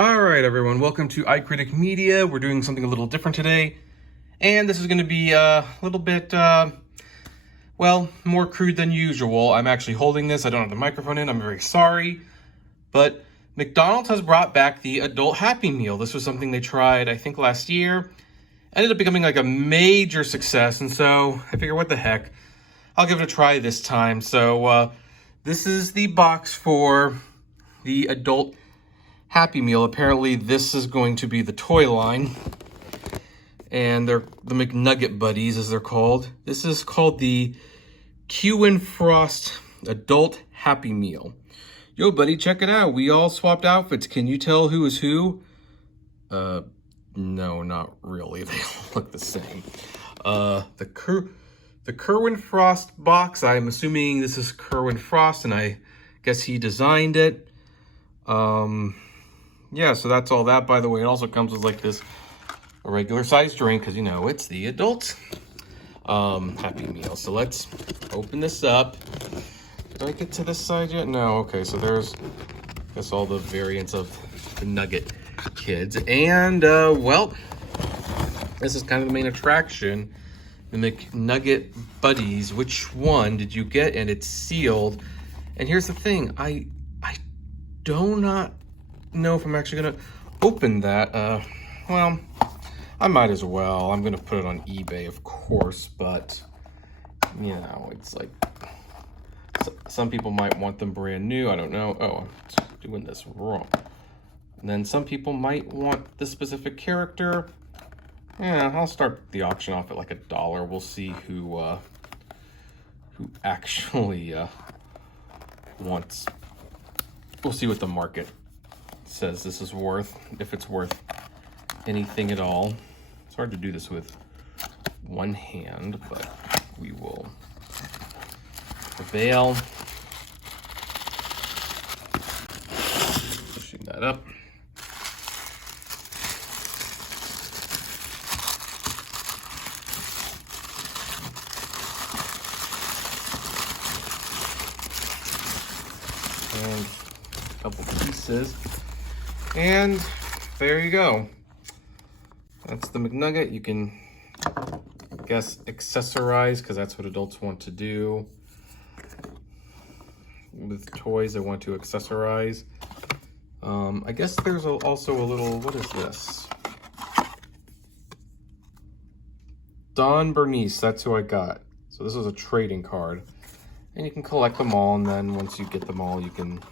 All right, everyone, welcome to iCritic Media. We're doing something a little different today, and this is going to be a little bit, well, more crude than usual. I'm actually holding this. I don't have the microphone in. I'm very sorry, but McDonald's has brought back the adult Happy Meal. This was something they tried, I think, last year. Ended up becoming like a major success, and so I figure, what the heck, I'll give it a try this time. So this is the box for the adult Happy Meal. Apparently this is going to be the toy line, and they're the McNugget Buddies, as they're called. This is called the Kerwin Adult Happy Meal. Yo, buddy, check it out. We all swapped outfits. Can you tell who is who? No, not really. They all look the same. The Kerwin Frost box, I'm assuming this is Kerwin Frost, and I guess he designed it. Yeah, so that's all that. By the way, it also comes with like this a regular size drink, because you know it's the adult Happy Meal. So let's open this up. Did I get to this side yet? No. Okay, so there's, I guess, all the variants of the Nugget kids, and well, this is kind of the main attraction, the McNugget Buddies. Which one did you get? And it's sealed. And here's the thing, I do not know if I'm actually gonna open that. Well, I might as well. I'm gonna put it on eBay, of course, but you know, it's like some people might want them brand new. I don't know. Oh, I'm doing this wrong. And then some people might want this specific character. Yeah, I'll start the auction off at like $1. We'll see who actually wants. We'll see what the market says this is worth, if it's worth anything at all. It's hard to do this with one hand, but we will prevail. Pushing that up. And a couple pieces. And there you go. That's the McNugget. You can, I guess, accessorize, because that's what adults want to do. With toys, they want to accessorize. I guess there's also a little, what is this? Don Bernice, that's who I got. So this is a trading card. And you can collect them all, and then once you get them all, you can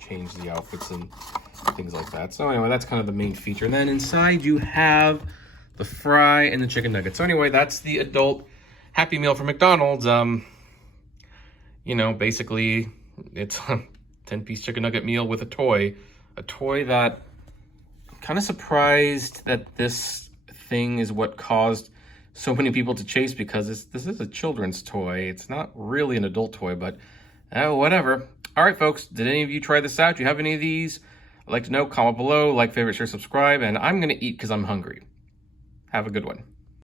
change the outfits and things like that. So anyway, that's kind of the main feature. And then inside you have the fry and the chicken nuggets. So anyway, that's the adult Happy Meal from McDonald's. You know, basically it's a 10-piece chicken nugget meal with a toy that I'm kind of surprised that this thing is what caused so many people to chase, because this is a children's toy. It's not really an adult toy, but whatever. All right, folks, did any of you try this out? Do you have any of these? I'd like to know. Comment below, like, favorite, share, subscribe, and I'm going to eat because I'm hungry. Have a good one.